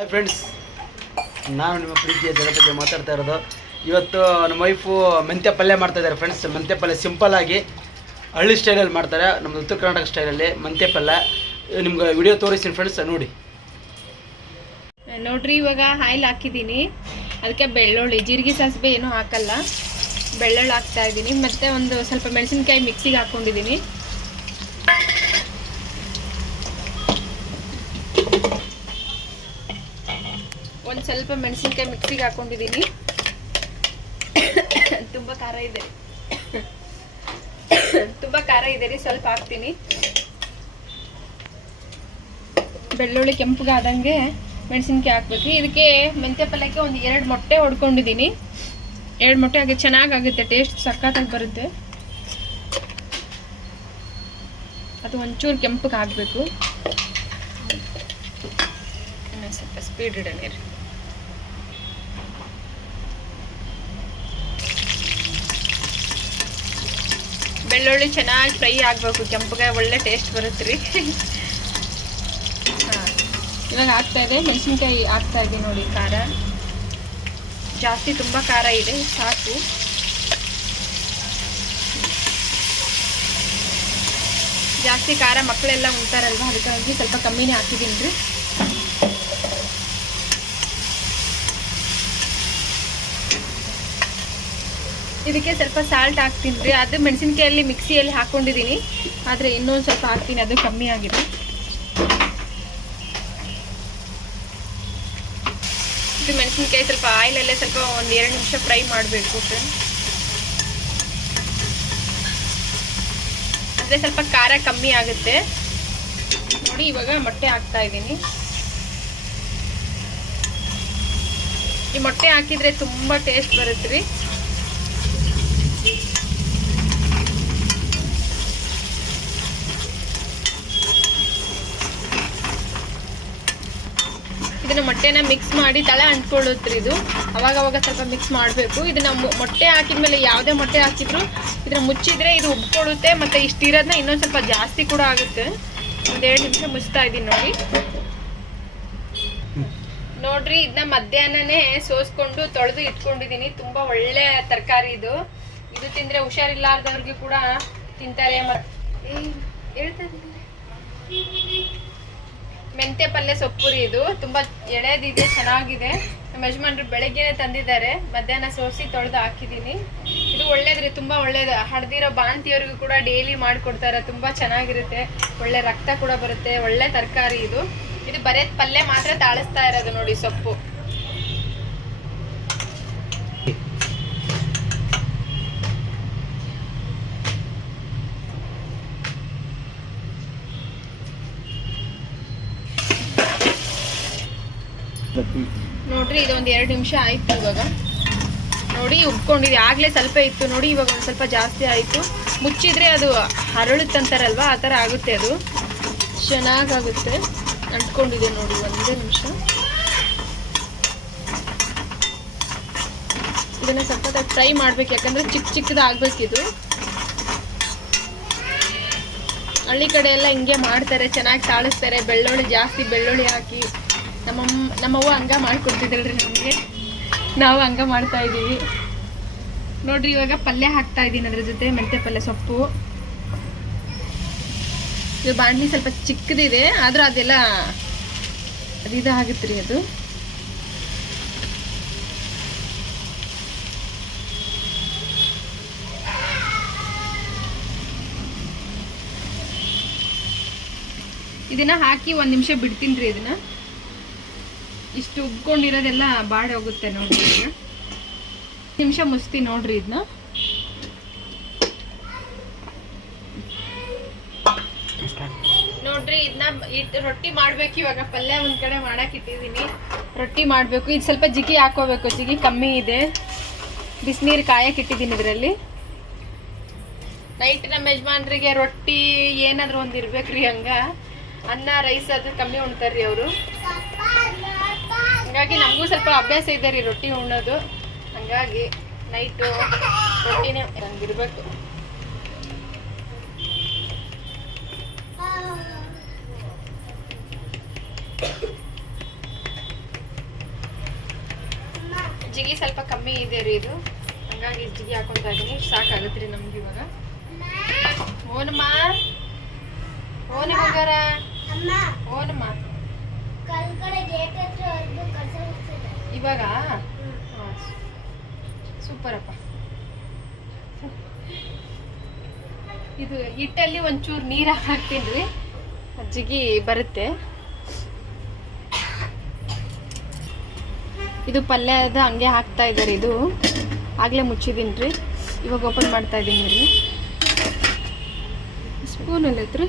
Hi friends ನಾನು ನಿಮ್ಮ ಪ್ರೀತಿಯ ಜಗತ್ತಿಗೆ ಮಾತಾಡ್ತಾ ಇರೋದು. ಇವತ್ತು ನಮ್ಮ ವೈಫು ಮೆಂತ್ಯ ಪಲ್ಯ ಮಾಡ್ತಾ ಇದ್ದಾರೆ ಫ್ರೆಂಡ್ಸ್ ಮೆಂತ್ಯ ಪಲ್ಯ ಸಿಂಪಲ್ ಆಗಿ ಹಳ್ಳಿ ಸ್ಟೈಲಲ್ಲಿ ಮಾಡ್ತಾರೆ. ನಮ್ಮ ಉತ್ತರ ಕರ್ನಾಟಕ ಸ್ಟೈಲಲ್ಲಿ ಮೆಂತ್ಯ ಪಲ್ಯ. ನಿಮ್ಗೆ ವಿಡಿಯೋ ತೋರಿಸ್ತೀನಿ ಫ್ರೆಂಡ್ಸ್ ನೋಡಿ. ನೋಡ್ರಿ, ಇವಾಗ ಆಯಿಲ್ ಹಾಕಿದ್ದೀನಿ. ಅದಕ್ಕೆ ಬೆಳ್ಳುಳ್ಳಿ, ಜೀರಿಗೆ ಸಾಸಿವೆ ಏನೂ ಹಾಕಲ್ಲ. ಬೆಳ್ಳುಳ್ಳಿ ಹಾಕ್ತಾ ಇದ್ದೀನಿ. ಮತ್ತು ಒಂದು ಸ್ವಲ್ಪ ಮೆಣಸಿನ್ಕಾಯಿ ಮಿಕ್ಸಿಗೆ ಹಾಕ್ಕೊಂಡಿದ್ದೀನಿ ಒಂದು ಸ್ವಲ್ಪ ಮೆಣಸಿನ್ಕಾಯಿ ಮಿಕ್ಸಿಗೆ ಹಾಕೊಂಡಿದ್ದೀನಿ. ತುಂಬ ಖಾರ ಇದೆ. ತುಂಬ ಖಾರ ಇದೆ ರೀ, ಸ್ವಲ್ಪ ಹಾಕ್ತೀನಿ. ಬೆಳ್ಳುಳ್ಳಿ ಕೆಂಪಗಾದಂಗೆ ಮೆಣಸಿನ್ಕಾಯಿ ಹಾಕ್ಬೇಕು. ಇದಕ್ಕೆ ಮೆಂತ್ಯ ಪಲ್ಯಕ್ಕೆ ಒಂದು ಎರಡು ಮೊಟ್ಟೆ ಹೊಡ್ಕೊಂಡಿದ್ದೀನಿ. ಎರಡು ಮೊಟ್ಟೆ ಹಾಗೆ ಚೆನ್ನಾಗಾಗುತ್ತೆ, ಟೇಸ್ಟ್ ಸಖತ್ತಾಗಿ ಬರುತ್ತೆ. ಅದು ಒಂಚೂರು ಕೆಂಪಗೆ ಹಾಕಬೇಕು. ಸ್ವಲ್ಪ ಸ್ಪೀಡ್ ಇಡೋಣ ಬೆಳ್ಳುಳ್ಳಿ ಚೆನ್ನಾಗಿ ಫ್ರೈ ಆಗಬೇಕು, ಕೆಂಪಗೆ ಒಳ್ಳೆ ಟೇಸ್ಟ್ ಬರುತ್ತೆ ರೀ. ಹಾಂ. ಇವಾಗ ಆಗ್ತಾ ಇದೆ, ಮೆಣಸಿನ್ಕಾಯಿ ಆಗ್ತಾ ಇದೆ ನೋಡಿ, ಖಾರ. ಜಾಸ್ತಿ ತುಂಬ ಖಾರ ಇದೆ, ಸಾಕು. ಜಾಸ್ತಿ ಖಾರ ಮಕ್ಕಳೆಲ್ಲ ಉಂಟಾರಲ್ವ ಅದಕ್ಕಾಗಿ ಸ್ವಲ್ಪ ಕಮ್ಮಿನೇ ಹಾಕಿದ್ದೀನಿ ರೀ. ಇದಕ್ಕೆ ಸ್ವಲ್ಪ ಸಾಲ್ಟ್ ಹಾಕ್ತೀನಿ ಅದು ಮೆಣಸಿನ್ಕಾಯಲ್ಲಿ ಮಿಕ್ಸಿಯಲ್ಲಿ ಹಾಕ್ಕೊಂಡಿದ್ದೀನಿ ಆದರೆ ಇನ್ನೊಂದು ಸ್ವಲ್ಪ ಹಾಕ್ತೀನಿ. ಅದು ಕಮ್ಮಿ ಆಗಿದೆ. ಇದು ಮೆಣಸಿನ್ಕಾಯಿ ಸ್ವಲ್ಪ ಆಯಿಲಲ್ಲೇ ಸ್ವಲ್ಪ ಒಂದು ಎರಡು ನಿಮಿಷ ಫ್ರೈ ಮಾಡಬೇಕು ಫ್ರೆಂಡ್ ಅಂದರೆ ಸ್ವಲ್ಪ ಖಾರ ಕಮ್ಮಿ ಆಗುತ್ತೆ. ನೋಡಿ, ಇವಾಗ ಮೊಟ್ಟೆ ಹಾಕ್ತಾ ಇದ್ದೀನಿ. ಈ ಮೊಟ್ಟೆ ಹಾಕಿದ್ರೆ ತುಂಬ ಟೇಸ್ಟ್ ಬರುತ್ತೆ ರೀ ಇದನ್ನ ಮೊಟ್ಟೆನ ಮಿಕ್ಸ್ ಮಾಡಿ ತಳ ಅಂಟ್ಕೊಳ್ಳುತ್ತೆ ಇದು. ಅವಾಗ ಅವಾಗ ಸ್ವಲ್ಪ ಮಿಕ್ಸ್ ಮಾಡಬೇಕು. ಇದನ್ನ ಮೊಟ್ಟೆ ಹಾಕಿದ್ಮೇಲೆ ಯಾವುದೇ ಮೊಟ್ಟೆ ಹಾಕಿದ್ರು ಇದನ್ನ ಮುಚ್ಚಿದ್ರೆ ಇದು ಉಬ್ಕೊಳ್ಳುತ್ತೆ ಮತ್ತೆ ಇಷ್ಟಿರೋದನ್ನ ಇನ್ನೊಂದು ಸ್ವಲ್ಪ ಜಾಸ್ತಿ ಕೂಡ ಆಗುತ್ತೆ. ಒಂದೆರಡು ನಿಮಿಷ ಮುಚ್ತಾ ಇದ್ದೀನಿ ನೋಡಿ. ನೋಡ್ರಿ ಇದನ್ನ ಮಧ್ಯಾಹ್ನನೇ ಸೋಸ್ಕೊಂಡು ತೊಳೆದು ಇಟ್ಕೊಂಡಿದ್ದೀನಿ. ತುಂಬಾ ಒಳ್ಳೆ ತರಕಾರಿ ಇದು. ಇದು ತಿಂದ್ರೆ ಹುಷಾರಿಲ್ಲಾರ್ದವ್ರಿಗೆ ಕೂಡ ತಿಂತಾರೆ ಮತ್ತೆ ಹೇಳ್ತಾ ಮೆಂತ್ಯ ಪಲ್ಯ ಸೊಪ್ಪು ರೀ ಇದು. ತುಂಬಾ ಎಳೆದಿದೆ, ಚೆನ್ನಾಗಿದೆ. ನಮ್ಮ ಯಜಮಾನ್ರು ಬೆಳಗ್ಗೆನೆ ತಂದಿದ್ದಾರೆ. ಮಧ್ಯಾಹ್ನ ಸೋಸಿ ತೊಳೆದು ಹಾಕಿದ್ದೀನಿ. ಇದು ಒಳ್ಳೇದ್ರಿ, ತುಂಬಾ ಒಳ್ಳೇದು. ಹಡ್ದಿರೋ ಬಾಣಂತಿಯವ್ರಿಗೂ ಕೂಡ ಡೈಲಿ ಮಾಡಿಕೊಡ್ತಾರೆ. ತುಂಬಾ ಚೆನ್ನಾಗಿರುತ್ತೆ. ಒಳ್ಳೆ ರಕ್ತ ಕೂಡ ಬರುತ್ತೆ. ಒಳ್ಳೆ ತರಕಾರಿ ಇದು. ಇದು ಬರೇ ಪಲ್ಯ ಮಾತ್ರ ತಾಳಿಸ್ತಾ ಇರೋದು ನೋಡಿ ಸೊಪ್ಪು. ನೋಡ್ರಿ ಒಂದು ಎರಡು ನಿಮಿಷ ಆಯ್ತು ಇವಾಗ. ನೋಡಿ, ಉಬ್ಕೊಂಡಿದೆ. ಆಗ್ಲೇ ಸ್ವಲ್ಪ ಇತ್ತು. ನೋಡಿ, ಇವಾಗ ಒಂದು ಸ್ವಲ್ಪ ಜಾಸ್ತಿ ಆಯಿತು. ಮುಚ್ಚಿದ್ರೆ ಅದು ಹರಳುತ್ತಂತಾರಲ್ವಾ ಆ ಥರ ಆಗುತ್ತೆ ಅದು. ಚೆನ್ನಾಗಾಗುತ್ತೆ. ಅಂಟ್ಕೊಂಡಿದೆ ನೋಡಿ, ಒಂದೇ ನಿಮಿಷ. ಇದನ್ನ ಸ್ವಲ್ಪ ಫ್ರೈ ಮಾಡ್ಬೇಕು. ಯಾಕಂದ್ರೆ ಚಿಕ್ಕ ಚಿಕ್ಕದಾಗಬೇಕಿದು. ಹಳ್ಳಿ ಕಡೆ ಎಲ್ಲ ಹಿಂಗೆ ಮಾಡ್ತಾರೆ. ಚೆನ್ನಾಗಿ ತಾಳಿಸ್ತಾರೆ. ಬೆಳ್ಳುಳ್ಳಿ, ಜಾಸ್ತಿ ಬೆಳ್ಳುಳ್ಳಿ ಹಾಕಿ. ನಮ್ಮಮ್ಮ ನಮ್ಮವ್ವ ಹಂಗ ಮಾಡ್ಕೊಡ್ತಿದ್ದಲ್ರಿ ನಮಗೆ. ನಾವು ಹಂಗ ಮಾಡ್ತಾ ಇದ್ದೀವಿ ನೋಡ್ರಿ ಇವಾಗ ಪಲ್ಯ ಹಾಕ್ತಾ ಇದ್ದೀನಿ ಅದ್ರ ಜೊತೆ ಮೆಂತೆ ಪಲ್ಯ ಸೊಪ್ಪು. ಇದು ಬಾಣಲಿ ಸ್ವಲ್ಪ ಚಿಕ್ಕದಿದೆ, ಆದ್ರೂ ಅದೆಲ್ಲ ಅದು ಇದಾಗುತ್ತೆ ರೀ ಅದು. ಇದನ್ನ ಹಾಕಿ ಒಂದು ನಿಮಿಷ ಬಿಡ್ತೀನಿ ರೀ ಇದನ್ನ. ಇಷ್ಟು ಉಬ್ಕೊಂಡಿರೋದೆಲ್ಲ ಬಾಡಿ ಹೋಗುತ್ತೆ ನೋಡ್ರಿ ನಿಮಿಷ ಮುಸ್ತಿ ನೋಡ್ರಿ ಇದನ್ನ ನೋಡ್ರಿ ಇದನ್ನ ರೊಟ್ಟಿ ಮಾಡ್ಬೇಕು, ಇವಾಗ ಪಲ್ಯ ಒಂದ್ ಕಡೆ ಮಾಡಕ್ ಇಟ್ಟಿದೀನಿ ರೊಟ್ಟಿ ಮಾಡ್ಬೇಕು. ಇದು ಸ್ವಲ್ಪ ಜಿಗಿ ಹಾಕೋಬೇಕು. ಜಿಗಿ ಕಮ್ಮಿ ಇದೆ. ಬಿಸಿನೀರು ಕಾಯಕ್ ಇಟ್ಟಿದ್ದೀನಿ ಇದರಲ್ಲಿ. ನೈಟ್ ನಮ್ಮ ಯಜಮಾನ್ರಿಗೆ ರೊಟ್ಟಿ ಏನಾದ್ರು ಒಂದ್ ಇರ್ಬೇಕ್ರಿ ಹಂಗ. ಅನ್ನ ರೈಸ್ ಅದು ಕಮ್ಮಿ ಉಣ್ತಾರ್ರಿ ಅವರು. ಹಂಗಾಗಿ ನಮಗೂ ಸ್ವಲ್ಪ ಅಭ್ಯಾಸ ಇದೆ ರೀ ರೊಟ್ಟಿ ಉಣ್ಣೋದು. ಹಂಗಾಗಿ ನೈಟು ರೊಟ್ಟಿನೇ ಹಂಗಿರ್ಬೇಕು ಜಿಗಿ ಸ್ವಲ್ಪ ಕಮ್ಮಿ ಇದೆ ರೀ ಇದು. ಹಂಗಾಗಿ ಜಿಗಿ ಹಾಕೊಂತಾ ಇದೀನಿ. ಸಾಕಾಗತ್ತೆ ರೀ ನಮ್ಗೆ ಇವಾಗ. ಓನಮ್ಮ. ಓನಿ ಮಗರ ಓನಮ್ಮ. ಇವಾಗ? ಸೂಪರ್ ಅಪ್ಪ ಇದು ಹಿಟ್ಟಲ್ಲಿ ಒಂಚೂರು ನೀರು ಹಾಕ್ತೀನಿ ಜಿಗಿ ಬರುತ್ತೆ. ಇದು ಪಲ್ಯದ ಹಂಗೆ ಹಾಕ್ತಾ ಇದ್ದಾರೆ ಇದು. ಆಗಲೇ ಮುಚ್ಚಿದ್ದೀನಿ ರೀ ಇವಾಗ ಓಪನ್ ಮಾಡ್ತಾ ಇದ್ದೀನಿ ರೀ ಸ್ಪೂನಲ್ಲಿ ಐತ್ರಿ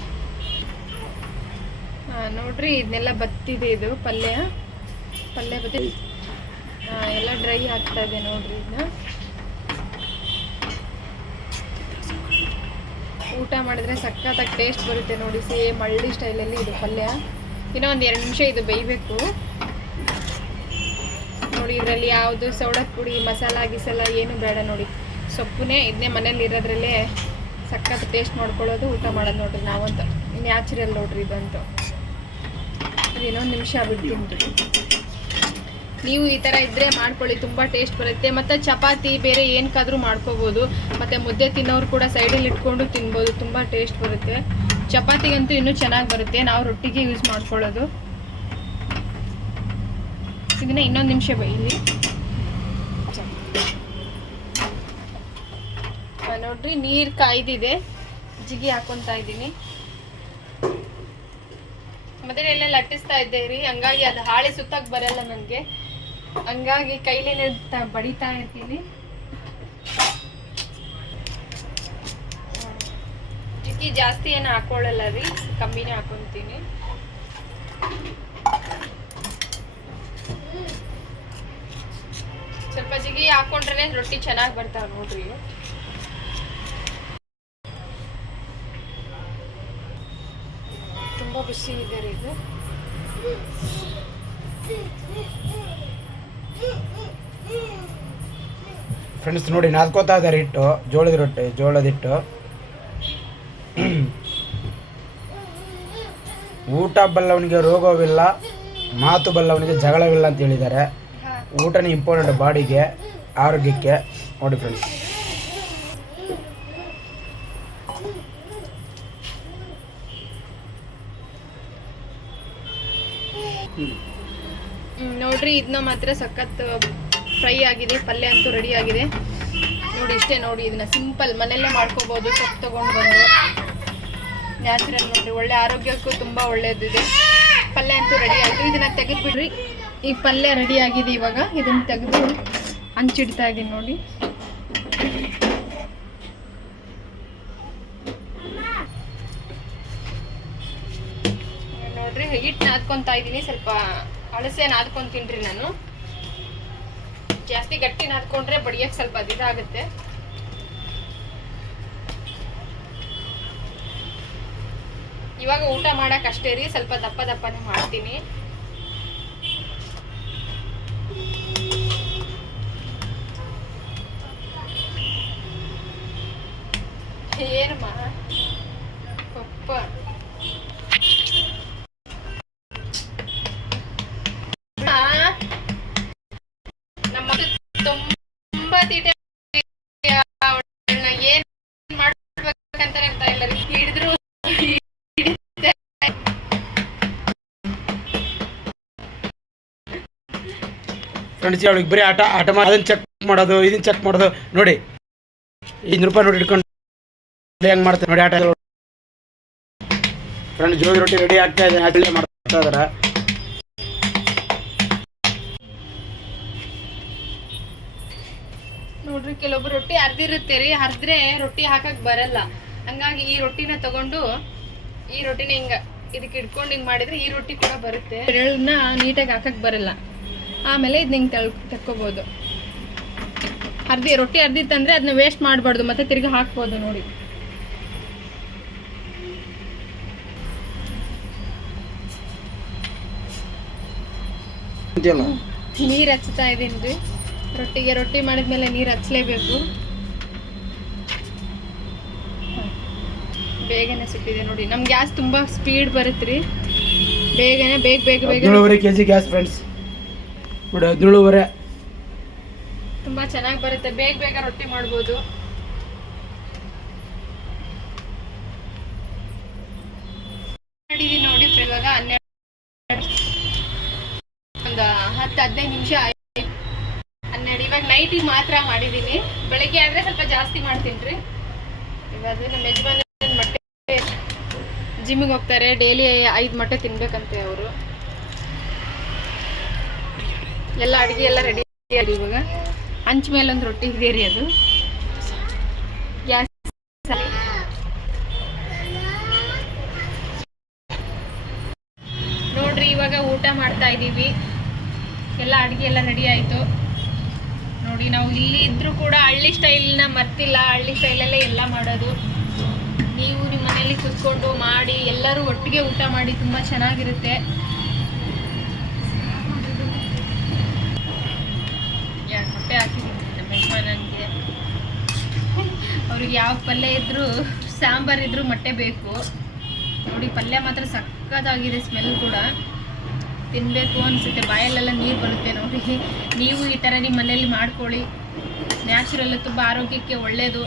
ನೋಡ್ರಿ, ಇದನ್ನೆಲ್ಲ ಬತ್ತಿದೆ ಇದು ಪಲ್ಯ. ಪಲ್ಯ ಬತ್ತಿ ಎಲ್ಲ ಡ್ರೈ ಆಗ್ತಾ ಇದೆ ನೋಡ್ರಿ ಇದನ್ನ ಊಟ ಮಾಡಿದ್ರೆ ಸಖತ್ತಾಗಿ ಟೇಸ್ಟ್ ಬರುತ್ತೆ ನೋಡಿ ಸೇಮ್ ಹಳ್ಳಿ ಸ್ಟೈಲಲ್ಲಿ ಇದು ಪಲ್ಯ. ಇನ್ನೂ ಒಂದು ಎರಡು ನಿಮಿಷ ಇದು ಬೇಯಬೇಕು. ನೋಡಿ, ಇದರಲ್ಲಿ ಯಾವುದು ಸೌಡಾ ಪುಡಿ ಮಸಾಲ ಗಿಸಲ ಏನು ಬೇಡ ನೋಡಿ. ಸೊಪ್ಪುನೇ ಇದನ್ನೇ ಮನೇಲಿ ಇರೋದ್ರಲ್ಲೇ ಸಖತ್ ಟೇಸ್ಟ್ ಮಾಡ್ಕೊಳ್ಳೋದು, ಊಟ ಮಾಡೋದು ನೋಡ್ರಿ ನಾವಂತ. ನ್ಯಾಚುರಲ್ ನೋಡ್ರಿ ಇದಂತೂ. ಅದು ಇನ್ನೊಂದು ನಿಮಿಷ ಬಿಡ್ತೀನಿ ನೀವು ಈ ಥರ ಇದ್ದರೆ ಮಾಡ್ಕೊಳ್ಳಿ, ತುಂಬ ಟೇಸ್ಟ್ ಬರುತ್ತೆ. ಮತ್ತು ಚಪಾತಿ ಬೇರೆ ಏನಕ್ಕಾದರೂ ಮಾಡ್ಕೋಬೋದು. ಮತ್ತು ಮುದ್ದೆ ತಿನ್ನೋರು ಕೂಡ ಸೈಡಲ್ಲಿ ಇಟ್ಕೊಂಡು ತಿನ್ಬೋದು, ತುಂಬ ಟೇಸ್ಟ್ ಬರುತ್ತೆ. ಚಪಾತಿಗಂತೂ ಇನ್ನೂ ಚೆನ್ನಾಗಿ ಬರುತ್ತೆ. ನಾವು ರೊಟ್ಟಿಗೆ ಯೂಸ್ ಮಾಡ್ಕೊಳ್ಳೋದು. ಇದನ್ನ ಇನ್ನೊಂದು ನಿಮಿಷ ಇಲ್ಲಿ. ನೋಡ್ರಿ, ನೀರು ಕಾಯ್ದಿದೆ. ಜಿಗಿ ಹಾಕೊತಾ ಇದ್ದೀನಿ. ಮತ್ತೆ ಎಲ್ಲ ಲಟ್ಟಿಸ್ತಾ ಇದ್ದೆ ರೀ. ಹಂಗಾಗಿ ಅದು ಹಾಳೆ ಸುತ್ತಕ್ ಬರಲ್ಲ ನನಗೆ. ಹಂಗಾಗಿ ಕೈಲಿ ಬಡಿತಾ ಇರ್ತೀನಿ ಚಿಕ್ಕಿ ಜಾಸ್ತಿ ಏನು ಹಾಕೊಳ್ಳಲ್ಲ ರೀ. ಕಮ್ಮಿನೇ ಹಾಕೊಂತೀನಿ. ಸ್ವಲ್ಪ ಜಿಗಿ ಹಾಕೊಂಡ್ರೆ ರೊಟ್ಟಿ ಚೆನ್ನಾಗಿ ಬರ್ತಾವ ನೋಡ್ರಿ. ಇದು ಫ್ರೆಂಡ್ಸ್ ನೋಡಿ, ನಾದ್ಕೋತಾ ಇದ್ದಾರೆ ಹಿಟ್ಟು, ಜೋಳದ ರೊಟ್ಟಿ, ಜೋಳದ ಹಿಟ್ಟು. ಊಟ ಬಲ್ಲವನಿಗೆ ರೋಗವಿಲ್ಲ, ಮಾತು ಬಲ್ಲವನಿಗೆ ಜಗಳವಿಲ್ಲ ಅಂತ ಹೇಳಿದ್ದಾರೆ. ಊಟನೇ ಇಂಪಾರ್ಟೆಂಟ್ ಬಾಡಿಗೆ, ಆರೋಗ್ಯಕ್ಕೆ. ನೋಡಿ ಫ್ರೆಂಡ್ಸ್ ನೋಡ್ರಿ ಇದನ್ನ ಮಾತ್ರ ಸಖತ್ ಫ್ರೈ ಆಗಿದೆ, ಪಲ್ಯ ಅಂತೂ ರೆಡಿ ಆಗಿದೆ. ನೋಡಿ, ಇಷ್ಟೇ ನೋಡಿ ಇದನ್ನ ಸಿಂಪಲ್ ಮನೆಯಲ್ಲೇ ಮಾಡ್ಕೋಬಹುದು ಸೊಪ್ಪು ತಗೊಂಡು ಬಂದು. ನ್ಯಾಚುರಲ್ ನೋಡ್ರಿ, ಒಳ್ಳೆ ಆರೋಗ್ಯಕ್ಕೂ ತುಂಬಾ ಒಳ್ಳೇದಿದೆ ಪಲ್ಯ ಅಂತೂ ರೆಡಿ ಆಯ್ತು. ಇದನ್ನ ತೆಗೆದ್ಬಿಡ್ರಿ. ಈ ಪಲ್ಯ ರೆಡಿ ಆಗಿದೆ ಇವಾಗ. ಇದನ್ನ ತೆಗೆದು ಹಂಚಿಡ್ತಾ ಇದೀನಿ ನೋಡಿ ನೋಡ್ರಿ ಹಿಟ್ಟು ನಾದ್ಕೊಂತಾ ಇದೀನಿ ಸ್ವಲ್ಪ ಅಳಸೆ ನಾದ್ಕೊಂತೀನಿ ನಾನು. ಜಾಸ್ತಿ ಗಟ್ಟಿ ನಾದ್ಕೊಂಡ್ರೆ ಬಡಿಯಕ್ಕೆ ಸ್ವಲ್ಪ ಅದಿದಾಗುತ್ತೆ ಇವಾಗ ಊಟ ಮಾಡಕ್ ಅಷ್ಟೇ ರೀ. ಸ್ವಲ್ಪ ದಪ್ಪ ದಪ್ಪನೇ ಮಾಡ್ತೀನಿ. ಫ್ರೆಂಡ್ಸ್ ಅವಳಿಗೆ ಬರೀ ಆಟ ಆಟ ಮಾಡಿ ಅದನ್ನ ಚೆಕ್ ಮಾಡೋದು ಇದನ್ನ ಚೆಕ್ ಮಾಡೋದು. ನೋಡಿ ಐನೂರು ರೂಪಾಯಿ ನೋಡಿ ಇಟ್ಕೊಂಡು ಹೆಂಗೆ ಮಾಡ್ತಾರೆ ನೋಡಿ ಆಟ ಫ್ರೆಂಡ್ ಜೋಗಿ ರೊಟ್ಟಿ ರೆಡಿ ಆಗ್ತಾ ಇದೆ. ಅಲ್ಲೇ ಮಾಡ್ತಾ ಇದಾರೆ ನೋಡ್ರಿ ಕೆಲವೊಬ್ರು ರೊಟ್ಟಿ ಹರಿದಿರುತ್ತೆ ರೀ. ಹರಿದ್ರೆ ರೊಟ್ಟಿ ಹಾಕಕ್ ಬರಲ್ಲ. ಹಂಗಾಗಿ ಈ ರೊಟ್ಟಿನ ತಗೊಂಡು ಈ ರೊಟ್ಟಿನ ಹಿಂಗ ಇದಕ್ಕೆ ಇಟ್ಕೊಂಡು ಹಿಂಗ್ ಮಾಡಿದ್ರೆ ಈ ರೊಟ್ಟಿ ಕೂಡ ಬರುತ್ತೆ. ಬೆರಳನ್ನ ನೀಟಾಗಿ ಹಾಕಕ್ ಬರಲ್ಲ. ಆಮೇಲೆ ಇದು ನಿಂಗೆ ತಳ್ ತಕ್ಕೋಬೋದು. ಅರ್ಧಿ ರೊಟ್ಟಿ ಹರ್ದಿತ್ತಂದ್ರೆ ಅದನ್ನ ವೇಸ್ಟ್ ಮಾಡಬಾರ್ದು ಮತ್ತೆ ತಿರ್ಗಿ ಹಾಕ್ಬೋದು ನೋಡಿ. ನೀರು ಹಚ್ತಾ ಇದೀನಿ ರೀ. ರೊಟ್ಟಿಗೆ ರೊಟ್ಟಿ ಮಾಡಿದ್ಮೇಲೆ ನೀರ್ ಹಚ್ಲೇಬೇಕು ಹ. ಬೇಗನೆ ಸುಟ್ಟಿದೆ ನೋಡಿ. ನಮ್ ಗ್ಯಾಸ್ ತುಂಬಾ ಸ್ಪೀಡ್ ಬರುತ್ತ್ರಿ ಬೇಗನೆ ಬೇಗ ಬೇಗ ಬೇಗ ಗ್ಯಾಸ್ ಫ್ರೆಂಡ್ಸ್ ನೋಡಿ ಹದಿನೇಳುವರೆ ತುಂಬಾ ಚೆನ್ನಾಗಿ ಬರುತ್ತೆ. ಬೇಗ ಬೇಗ ರೊಟ್ಟಿ ಮಾಡ್ಬೋದು. ನೋಡಿ ಇವಾಗ ಹನ್ನೆರಡು, ಒಂದು ಹತ್ತು, ಹದಿನೈದು ನಿಮಿಷ ಆಯ್ತು. ಹನ್ನೆರಡು, ಇವಾಗ ನೈಟಿಗೆ ಮಾತ್ರ ಮಾಡಿದ್ದೀನಿ ಬೆಳಗ್ಗೆ ಆದ್ರೆ ಸ್ವಲ್ಪ ಜಾಸ್ತಿ ಮಾಡ್ತೀನಿ ಇವಾಗ ನಮ್ಮ ಯಜಮಾನ ಮೊಟ್ಟೆ ಜಿಮ್ಮಿಗೆ ಹೋಗ್ತಾರೆ. ಡೈಲಿ ಐದು ಮೊಟ್ಟೆ ತಿನ್ಬೇಕಂತೆ ಅವರು. ಎಲ್ಲ ಅಡುಗೆ ಎಲ್ಲ ರೆಡಿ ಇವಾಗ. ಹಂಚ ಒಂದು ರೊಟ್ಟಿ ಇದೆ ರೀ ಅದು. ಗ್ಯಾಸ್ ನೋಡ್ರಿ ಇವಾಗ ಊಟ ಮಾಡ್ತಾ ಇದ್ದೀವಿ. ಎಲ್ಲ ಅಡುಗೆ ಎಲ್ಲ ರೆಡಿ ಆಯಿತು. ನೋಡಿ, ನಾವು ಇಲ್ಲಿ ಇದ್ರೂ ಕೂಡ ಹಳ್ಳಿ ಸ್ಟೈಲ್ನ ಮರ್ತಿಲ್ಲ. ಹಳ್ಳಿ ಸ್ಟೈಲಲ್ಲೇ ಎಲ್ಲ ಮಾಡೋದು. ನೀವು ನಿಮ್ಮ ಮನೇಲಿ ಕುತ್ಕೊಂಡು ಮಾಡಿ, ಎಲ್ಲರೂ ಒಟ್ಟಿಗೆ ಊಟ ಮಾಡಿ, ತುಂಬ ಚೆನ್ನಾಗಿರುತ್ತೆ ಎರಡು ಮೊಟ್ಟೆ ಹಾಕಿದ್ದೀನಿ ನಮ್ಮ ಯಜಮಾನನಿಗೆ ಅವ್ರಿಗೆ ಯಾವ ಪಲ್ಯ ಇದ್ರು ಸಾಂಬಾರ್ ಇದ್ರು ಮೊಟ್ಟೆ ಬೇಕು. ನೋಡಿ ಪಲ್ಯ ಮಾತ್ರ ಸಕ್ಕದಾಗಿದೆ ಸ್ಮೆಲ್ ಕೂಡ. ತಿನ್ನಬೇಕು ಅನ್ಸುತ್ತೆ. ಬಾಯಲ್ಲೆಲ್ಲ ನೀರು ಬರುತ್ತೆ ನೋಡಿ. ನೀವು ಈ ಥರ ನಿಮ್ಮ ಮನೇಲಿ ಮಾಡ್ಕೊಳ್ಳಿ. ನ್ಯಾಚುರಲ್ ತುಂಬ ಆರೋಗ್ಯಕ್ಕೆ ಒಳ್ಳೆಯದು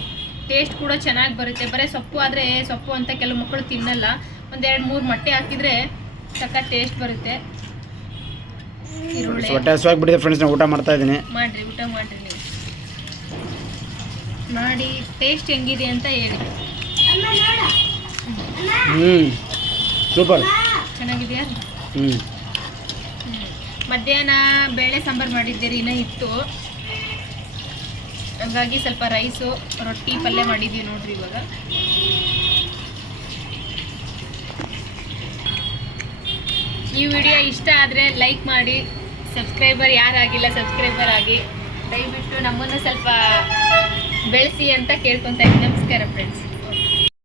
ಟೇಸ್ಟ್ ಕೂಡ ಚೆನ್ನಾಗಿ ಬರುತ್ತೆ. ಬರೀ ಸೊಪ್ಪು ಆದರೆ ಸೊಪ್ಪು ಅಂತ ಕೆಲವು ಮಕ್ಕಳು ತಿನ್ನಲ್ಲ. ಒಂದೆರಡು ಮೂರು ಮೊಟ್ಟೆ ಹಾಕಿದರೆ ಸಕ್ಕ ಟೇಸ್ಟ್ ಬರುತ್ತೆ. ಫ್ರೆಂಡ್ಸ್ ನಾನು ಊಟ ಮಾಡ್ತಾ ಇದ್ದೀನಿ. ಮಾಡ್ರಿ ಊಟ ಮಾಡ್ರಿ ನೀವು. ಮಾಡಿ ಟೇಸ್ಟ್ ಹೆಂಗಿದೆ ಅಂತ ಹೇಳಿ. ಹ್ಞೂ ಸೂಪರ್. ಚೆನ್ನಾಗಿದೆಯಾ? ಹ್ಞೂ. ಮಧ್ಯಾಹ್ನ ಬೇಳೆ ಸಾಂಬಾರು ಮಾಡಿದ್ದೀರಿ ಇನ್ನೂ ಇತ್ತು. ಹಂಗಾಗಿ ಸ್ವಲ್ಪ ರೈಸು ರೊಟ್ಟಿ ಪಲ್ಯ ಮಾಡಿದ್ದೀವಿ ನೋಡ್ರಿ ಇವಾಗ. ಈ ವಿಡಿಯೋ ಇಷ್ಟ ಆದರೆ ಲೈಕ್ ಮಾಡಿ ಸಬ್ಸ್ಕ್ರೈಬರ್ ಯಾರಾಗಿಲ್ಲ ಸಬ್ಸ್ಕ್ರೈಬರ್ ಆಗಿ. ದಯವಿಟ್ಟು ನಮ್ಮನ್ನು ಸ್ವಲ್ಪ ಬೆಳೆಸಿ ಅಂತ ಕೇಳ್ಕೊತಾ ಇದ್ದೀನಿ ನಮಸ್ಕಾರ ಫ್ರೆಂಡ್ಸ್